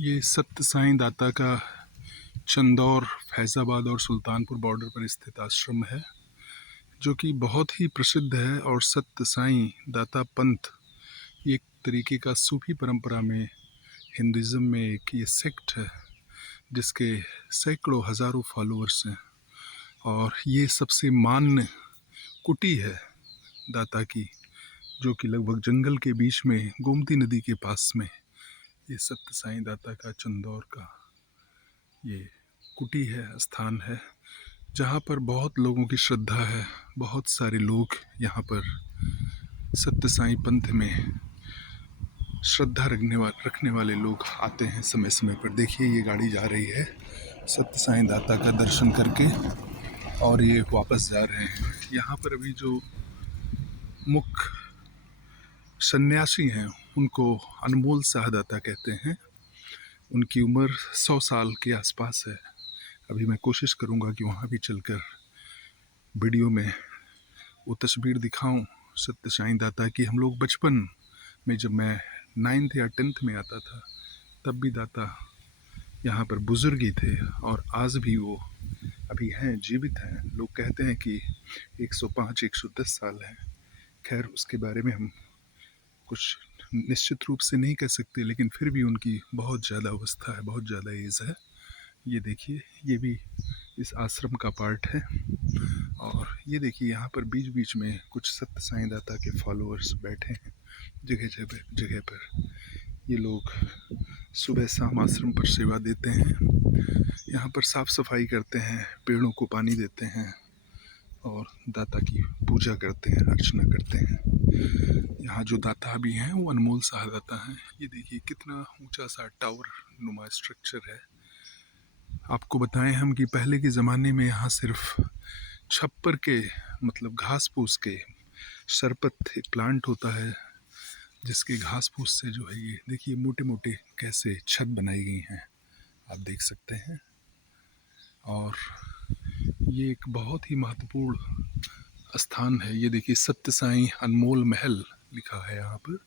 ये सत्य साईं दाता का चंदौर, फैज़ाबाद और सुल्तानपुर बॉर्डर पर स्थित आश्रम है, जो कि बहुत ही प्रसिद्ध है। और सत्य साईं दाता पंथ एक तरीके का सूफी परंपरा में, हिंदुज़म में एक ये सेक्ट है, जिसके सैकड़ों हज़ारों फॉलोअर्स हैं। और ये सबसे मान्य कुटी है दाता की, जो कि लगभग जंगल के बीच में गोमती नदी के पास में ये सत्य साईं दाता का चंदौर का ये कुटी है, स्थान है, जहाँ पर बहुत लोगों की श्रद्धा है। बहुत सारे लोग यहाँ पर सत्य साईं पंथ में श्रद्धा रखने वाले लोग आते हैं समय समय पर। देखिए, ये गाड़ी जा रही है सत्य साईं दाता का दर्शन करके, और ये वापस जा रहे हैं। यहाँ पर अभी जो मुख्य सन्यासी हैं, उनको अनमोल शाहदाता कहते हैं। उनकी उम्र 100 साल के आसपास है। अभी मैं कोशिश करूँगा कि वहाँ भी चलकर वीडियो में वो तस्वीर दिखाऊं सत्य साईं दाता की। हम लोग बचपन में, जब मैं 9th या 10th में आता था, तब भी दाता यहाँ पर बुजुर्ग ही थे, और आज भी वो अभी हैं, जीवित हैं। लोग कहते हैं कि 105-110 साल हैं। खैर, उसके बारे में हम कुछ निश्चित रूप से नहीं कह सकते, लेकिन फिर भी उनकी बहुत ज़्यादा अवस्था है, बहुत ज़्यादा एज है। ये देखिए, ये भी इस आश्रम का पार्ट है। और ये देखिए, यहाँ पर बीच बीच में कुछ सत्य साईं दाता के फॉलोअर्स बैठे हैं जगह जगह पर। ये लोग सुबह शाम आश्रम पर सेवा देते हैं, यहाँ पर साफ सफाई करते हैं, पेड़ों को पानी देते हैं, और दाता की पूजा करते हैं, अर्चना करते हैं। यहाँ जो दाता भी हैं वो अनमोल शाहदाता हैं। ये देखिए, कितना ऊंचा सा टावर नुमा स्ट्रक्चर है। आपको बताएं हम कि पहले के ज़माने में यहाँ सिर्फ छप्पर के, मतलब घास फूस के, सरपत एक प्लांट होता है, जिसके घास फूस से जो है, ये देखिए मोटे मोटे कैसे छत बनाई गई हैं, आप देख सकते हैं। और ये एक बहुत ही महत्वपूर्ण स्थान है। ये देखिए, सत्य साईं अनमोल महल लिखा है यहाँ पर।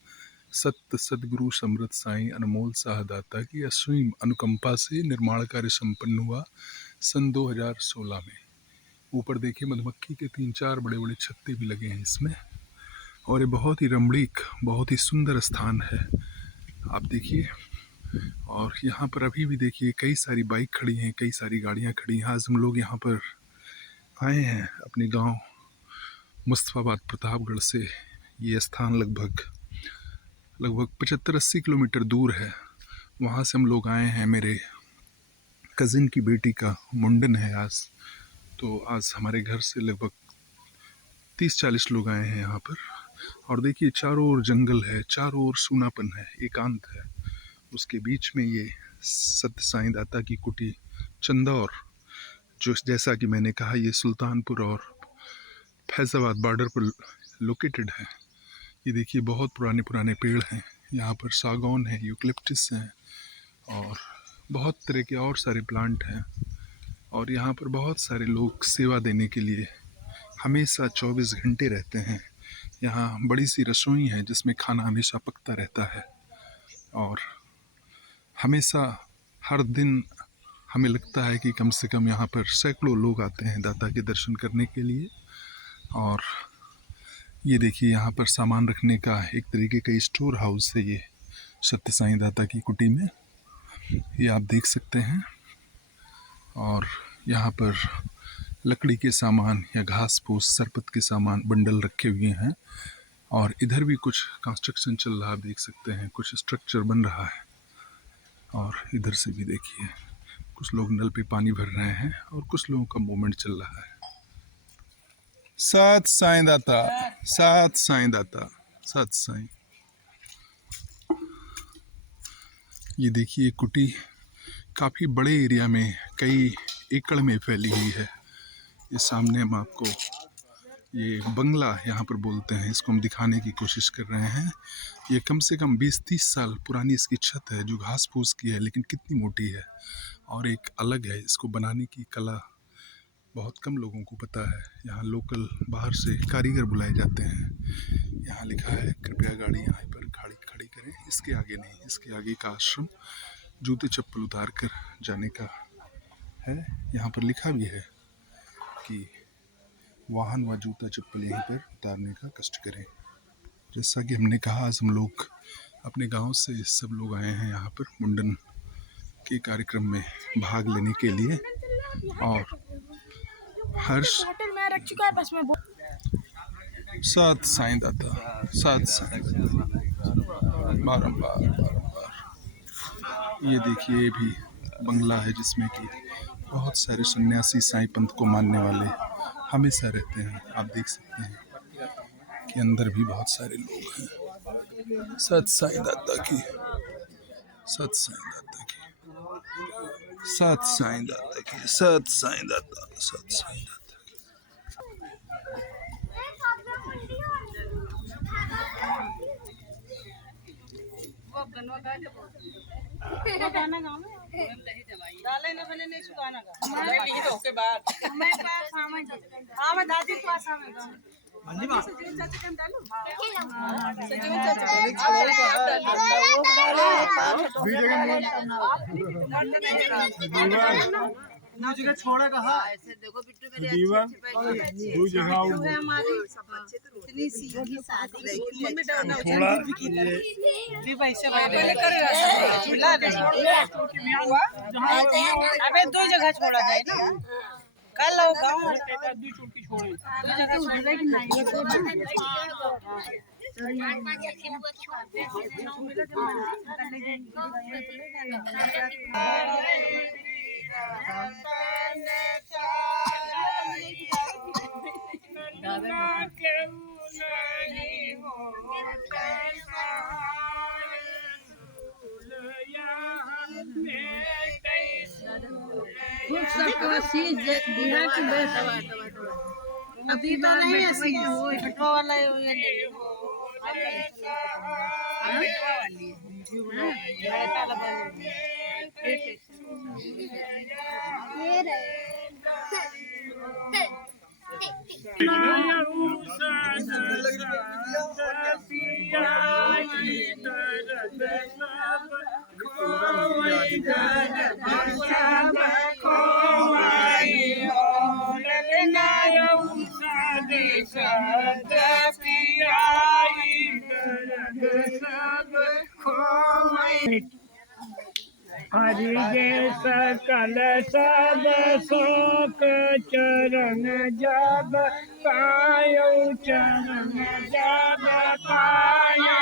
सत्य सदगुरु समृत साईं अनमोल शाहदाता की असीम अनुकंपा से निर्माण कार्य संपन्न हुआ सन 2016 में। ऊपर देखिए, मधुमक्खी के 3-4 बड़े बड़े छत्ते भी लगे हैं इसमें। और ये बहुत ही रमणीक, बहुत ही सुंदर स्थान है, आप देखिए। और यहाँ पर अभी भी देखिए, कई सारी बाइक खड़ी हैं, कई सारी गाड़ियाँ खड़ी हैं। आज हम लोग यहाँ पर आए हैं अपने गांव मुस्तफ़ाबाद प्रतापगढ़ से। ये स्थान लगभग 75-80 किलोमीटर दूर है। वहाँ से हम लोग आए हैं। मेरे कज़िन की बेटी का मुंडन है आज, तो आज हमारे घर से लगभग 30-40 लोग आए हैं यहाँ पर। और देखिए, चारों ओर जंगल है, चारों ओर सूनापन है, एकांत है। उसके बीच में ये सत्य साईं दाता की कुटी चंदौर, जो जैसा कि मैंने कहा, ये सुल्तानपुर और फैज़ाबाद बॉर्डर पर लोकेटेड है। ये देखिए, बहुत पुराने पुराने पेड़ हैं यहाँ पर, सागौन है, यूकलिप्टिस हैं, और बहुत तरह के और सारे प्लांट हैं। और यहाँ पर बहुत सारे लोग सेवा देने के लिए हमेशा 24 घंटे रहते हैं। यहाँ बड़ी सी रसोई है, जिसमें खाना हमेशा पकता रहता है। और हमेशा, हर दिन हमें लगता है कि कम से कम यहाँ पर सैकड़ों लोग आते हैं दाता के दर्शन करने के लिए। और ये देखिए, यहाँ पर सामान रखने का एक तरीके का स्टोर हाउस है ये सत्य साईं दाता की कुटी में, ये आप देख सकते हैं। और यहाँ पर लकड़ी के सामान या घास फूस, सरपत के सामान बंडल रखे हुए हैं। और इधर भी कुछ कंस्ट्रक्शन चल रहा है, देख सकते हैं, कुछ स्ट्रक्चर बन रहा है। और इधर से भी देखिए, कुछ लोग नल पे पानी भर रहे हैं, और कुछ लोगों का मूवमेंट चल रहा है। सत साईं दाता, सत साईं दाता, सत साईं। ये देखिए, कुटी काफ़ी बड़े एरिया में, कई एकड़ में फैली हुई है। ये सामने हम आपको ये बंगला यहाँ पर बोलते हैं, इसको हम दिखाने की कोशिश कर रहे हैं। ये कम से कम 20-30 साल पुरानी इसकी छत है, जो घास फूस की है, लेकिन कितनी मोटी है और एक अलग है। इसको बनाने की कला बहुत कम लोगों को पता है। यहाँ लोकल बाहर से कारीगर बुलाए जाते हैं। यहाँ लिखा है, कृपया गाड़ी यहाँ पर खड़ी करें, इसके आगे नहीं, इसके आगे का आश्रम जूते चप्पल उतार कर जाने का है। यहाँ पर लिखा भी है कि वाहन व जूता चप्पल यहीं पर उतारने का कष्ट करें। जैसा कि हमने कहा, आज हम लोग अपने गांव से सब लोग आए हैं यहाँ पर मुंडन के कार्यक्रम में भाग लेने के लिए। और हर्ष सात साईं दाता, सात साईं बारंबार बारंबार। ये देखिए, ये भी बंगला है जिसमें कि बहुत सारे सन्यासी साईं पंथ को मानने वाले हमेशा रहते हैं। आप देख सकते हैं कि अंदर भी बहुत सारे लोग हैं। सत साईं दाता की, सत साईं दाता की, सत साईं दाता की, सत साईं दाता, सत साईं दाता। जगह छोड़ा कहा ऐसे देखो बिट्टू मेरे दो जगह इतनी सीधी शादी अबे दो जगह छोड़ा जाए ना कल लो गाँव अभी तो नहीं है वो पेट्रोल वाला हरि के सकल सब शोक चरण जब पायो चरण जब पायो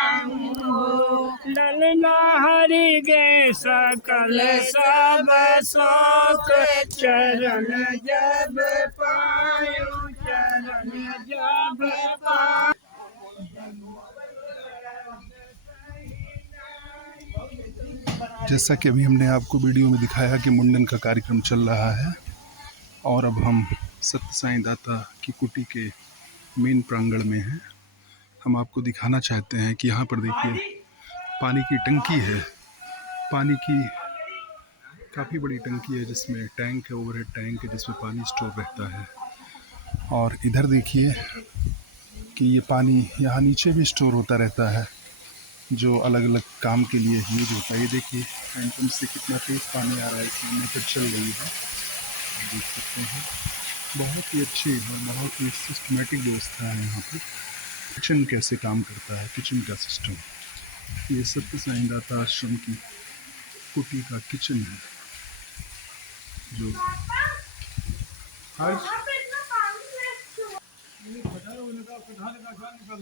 ललना हरि के सकल सब शोक चरण जब पायो चरण जब पायो। जैसा कि अभी हमने आपको वीडियो में दिखाया कि मुंडन का कार्यक्रम चल रहा है और अब हम सत्य साईं दाता की कुटी के मेन प्रांगण में हैं। हम आपको दिखाना चाहते हैं कि यहाँ पर देखिए पानी की टंकी है। पानी की काफ़ी बड़ी टंकी है जिसमें टैंक है, ओवरहेड टैंक है जिसमें पानी स्टोर रहता है। और इधर देखिए कि ये पानी यहाँ नीचे भी स्टोर होता रहता है जो अलग अलग काम के लिए यूज होता है। ये देखिए हैंडपम्प से कितना तेज पानी आ रहा है, इसमें मोटर चल रही है, आप देख सकते हैं। बहुत ही अच्छी और बहुत ही सिस्टमेटिक व्यवस्था है यहाँ पर। किचन कैसे काम करता है, किचन का सिस्टम, ये सत्य साईं दाता आश्रम की कुटी का किचन है जो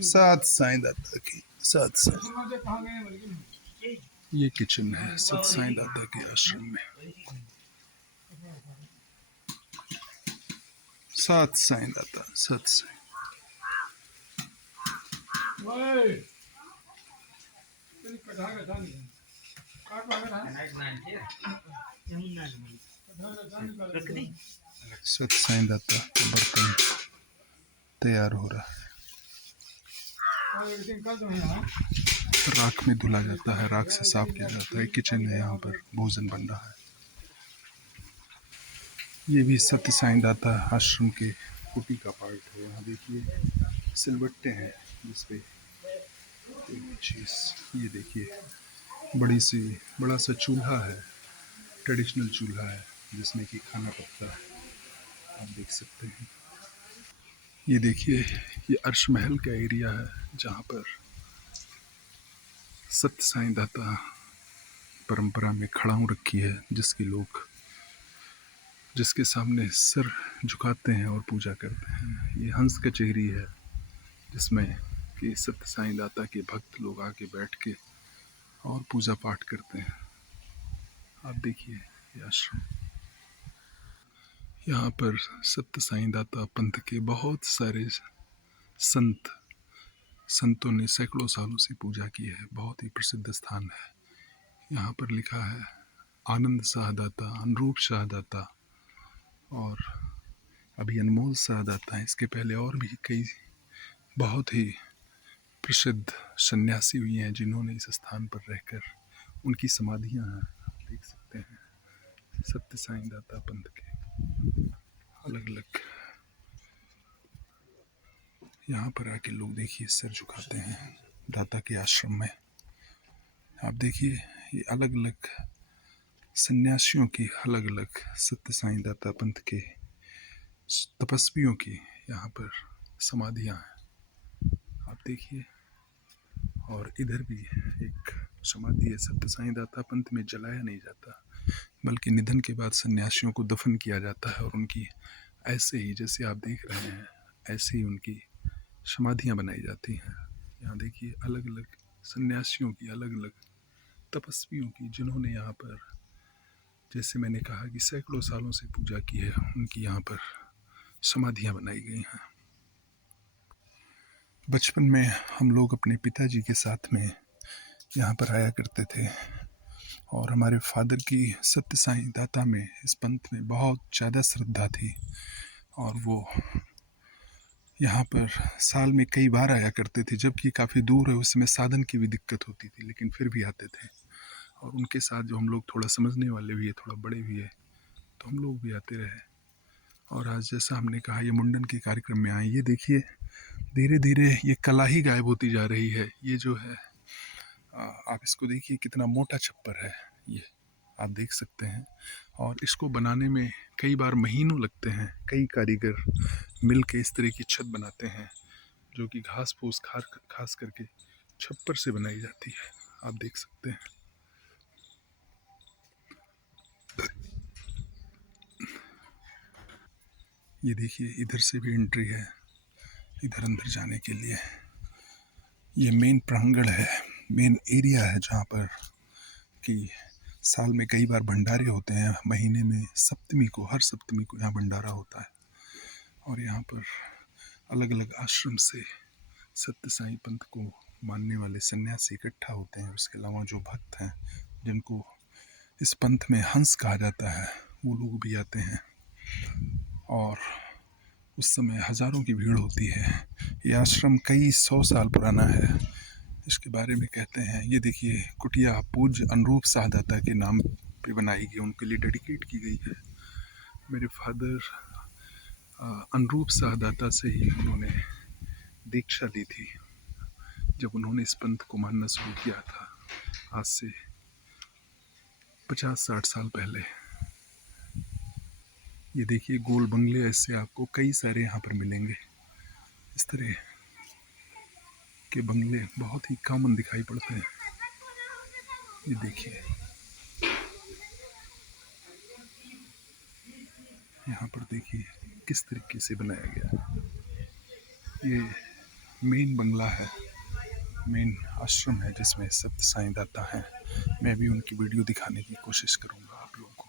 सात साईं दाता की, सात साईं, ये किचन है सत साईं दाता के आश्रम में। सात साईं दाता, सत साईं। सत साईं दाता का बर्तन तैयार हो रहा है, राख में धुला जाता है, राख से साफ किया जाता है। किचन है, यहाँ पर भोजन बन रहा है। ये भी सत्य साईं दाता आश्रम के कुटी का पार्ट है। यहाँ देखिए सिलबट्टे हैं जिसपे एक चीज़, ये देखिए बड़ा सा चूल्हा है ट्रेडिशनल चूल्हा है जिसमें कि खाना पकता है, आप देख सकते हैं। ये देखिए, ये अर्श महल का एरिया है जहाँ पर सत्य साईं दाता परंपरा में खड़ाऊ रखी है, जिसके सामने सर झुकाते हैं और पूजा करते हैं। ये हंस कचहरी है जिसमें कि सत्य साईं दाता के भक्त लोग आके बैठ के और पूजा पाठ करते हैं। आप देखिए ये आश्रम, यहाँ पर सत्य साईं दाता पंथ के बहुत सारे संतों ने सैकड़ों सालों से पूजा की है। बहुत ही प्रसिद्ध स्थान है। यहाँ पर लिखा है आनंद शाहदाता, अनुरूप शाहदाता और अभी अनमोल शाहदाता है। इसके पहले और भी कई बहुत ही प्रसिद्ध सन्यासी हुए हैं जिन्होंने इस स्थान पर रहकर, उनकी समाधियाँ हैं, आप देख सकते हैं। सत्य साईं दाता पंथ के अलग अलग, यहाँ पर आके लोग देखिए सर झुकाते हैं दाता के आश्रम में। आप देखिए ये अलग अलग सन्यासियों की, अलग अलग सत्य साईं दाता पंथ के तपस्वियों की यहाँ पर समाधियाँ हैं, आप देखिए। और इधर भी एक समाधि है। सत्य साईं दाता पंथ में जलाया नहीं जाता, बल्कि निधन के बाद सन्यासियों को दफन किया जाता है और उनकी ऐसे ही, जैसे आप देख रहे हैं, ऐसे ही उनकी समाधियाँ बनाई जाती हैं। यहाँ देखिए अलग अलग सन्यासियों की, अलग अलग तपस्वियों की, जिन्होंने यहाँ पर, जैसे मैंने कहा कि सैकड़ों सालों से पूजा की है, उनकी यहाँ पर समाधियाँ बनाई गई हैं। बचपन में हम लोग अपने पिताजी के साथ में यहाँ पर आया करते थे और हमारे फादर की सत्य साईं दाता में, इस पंथ में बहुत ज़्यादा श्रद्धा थी और वो यहाँ पर साल में कई बार आया करते थे। जबकि काफ़ी दूर है, उस समय साधन की भी दिक्कत होती थी, लेकिन फिर भी आते थे। और उनके साथ जो हम लोग थोड़ा समझने वाले भी है, थोड़ा बड़े भी है, तो हम लोग भी आते रहे। और आज जैसा हमने कहा ये मुंडन के कार्यक्रम में आए, ये देखिए धीरे धीरे ये कला ही गायब होती जा रही है। ये जो है आप इसको देखिए कितना मोटा छप्पर है, ये आप देख सकते हैं। और इसको बनाने में कई बार महीनों लगते हैं। कई कारीगर मिल के इस तरह की छत बनाते हैं जो कि घास फूस खास करके छप्पर से बनाई जाती है, आप देख सकते हैं। ये देखिए इधर से भी एंट्री है, इधर अंदर जाने के लिए। ये मेन प्रांगण है, मेन एरिया है जहाँ पर कि साल में कई बार भंडारे होते हैं। महीने में सप्तमी को, हर सप्तमी को यहाँ भंडारा होता है। और यहाँ पर अलग अलग आश्रम से सत्य साईं पंथ को मानने वाले सन्यासी इकट्ठा होते हैं। उसके अलावा जो भक्त हैं, जिनको इस पंथ में हंस कहा जाता है, वो लोग भी आते हैं और उस समय हज़ारों की भीड़ होती है। ये आश्रम कई 100 साल पुराना है। इसके बारे में कहते हैं, ये देखिए कुटिया पूज्य अनुरूप शाहदाता के नाम पे बनाई गई, उनके लिए डेडिकेट की गई है। मेरे फादर अनुरूप शाहदाता से ही उन्होंने दीक्षा ली थी जब उन्होंने इस पंथ को मानना शुरू किया था, आज से 50-60 साल पहले। ये देखिए गोल बंगले ऐसे आपको कई सारे यहाँ पर मिलेंगे। इस तरह के बंगले बहुत ही कॉमन दिखाई पड़ते हैं। ये देखिए यहाँ पर देखिए किस तरीके से बनाया गया। ये मेन बंगला है, मेन आश्रम है जिसमें सत्य साईं दाता हैं। मैं भी उनकी वीडियो दिखाने की कोशिश करूँगा आप लोगों को।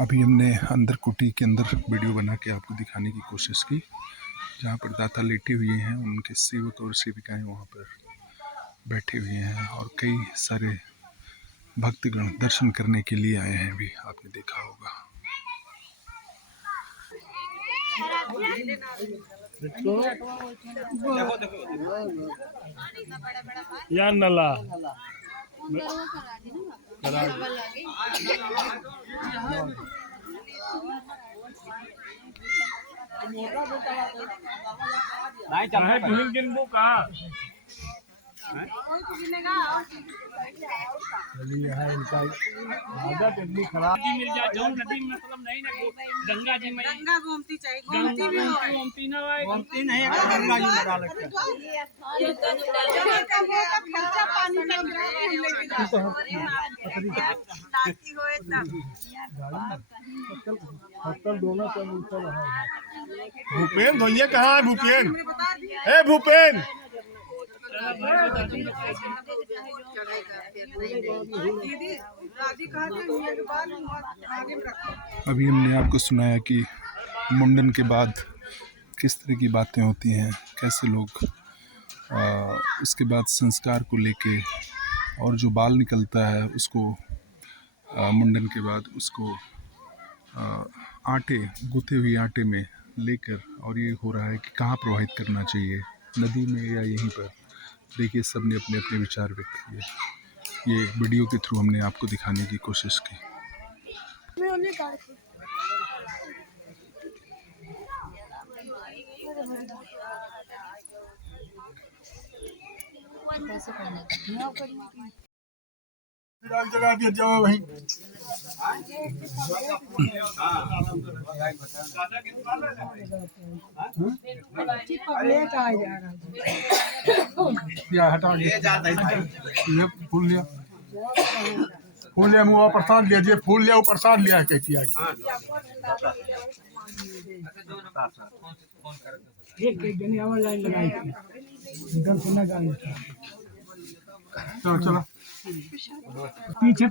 अभी हमने अंदर कुटी के अंदर वीडियो बना के आपको दिखाने की कोशिश की, जहाँ पर दाता लेटे हुए हैं, उनके सेवक और सेविकाएं वहाँ पर बैठे हुए हैं और कई सारे भक्तगण दर्शन करने के लिए आए हैं, भी आपने देखा होगा। या नला दिन बुक आदत इतनी खराब मिल जाए जो नदी में मतलब नहीं ना गंगा जी में गंगा गोमती चाहिए, गोमती भी हो गोमती ना भाई गोमती नहीं है गंगा जी में डाल लगता खर्चा पानी का नाती होए तब दोनों का मिलता रहा। भूपेन धोइए कहाँ है भूपेन? ए भूपेन अभी हमने आपको सुनाया कि मुंडन के बाद किस तरह की बातें होती हैं, कैसे लोग उसके बाद संस्कार को लेके और जो बाल निकलता है उसको मुंडन के बाद उसको आटे गूथे हुए आटे में लेकर और ये हो रहा है कि कहाँ प्रवाहित करना चाहिए, नदी में या यहीं पर। देखिए सब ने अपने अपने विचार व्यक्त किए। ये वीडियो के थ्रू हमने आपको दिखाने की कोशिश की। फूल लिया मुँह प्रसाद लिया जी, फूल लिया प्रसाद लिया कहती है। चलो चलो पीछे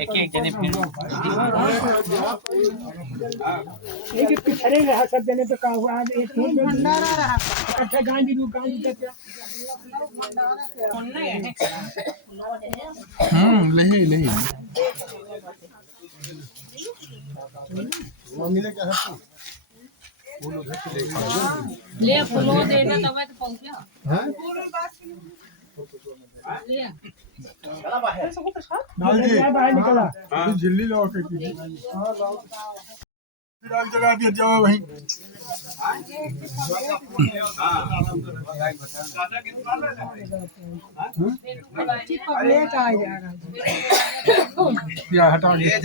एक जने पिछड़े रहा सब जने तो का हुआ आज एक भंडारा रहा अच्छा गांधी रू गांधी तक नहीं नहीं ले फूलो देना तब तो पहुंचा ले डाल जी बाहर निकला झिल्ली लो के डाल जगह दिया जाओ वहीं। या हटा ये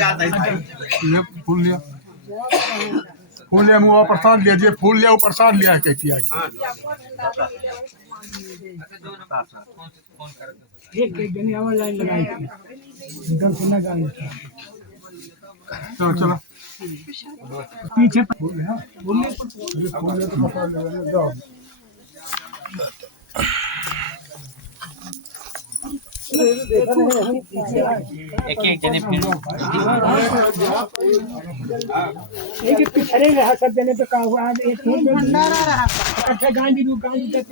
फूल लिया मुँह प्रसाद लिया जी, फूल लिया प्रसाद लिया कहती है। एक जने आवाज लाइन लगाई एकदम सुना गाड़ी चलो चलो पीछे एक जने एक पिछड़े रहा सब जने तो का हुआ आज एक भंडारा रहा अच्छा गांधी रू गांधी तक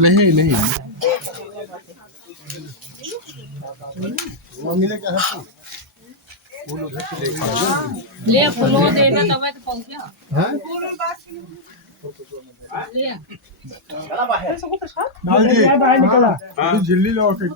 नहीं नहीं ले फूलो देना तब तो पहुंचा ले डाल जी बाहर निकला झिल्ली लो के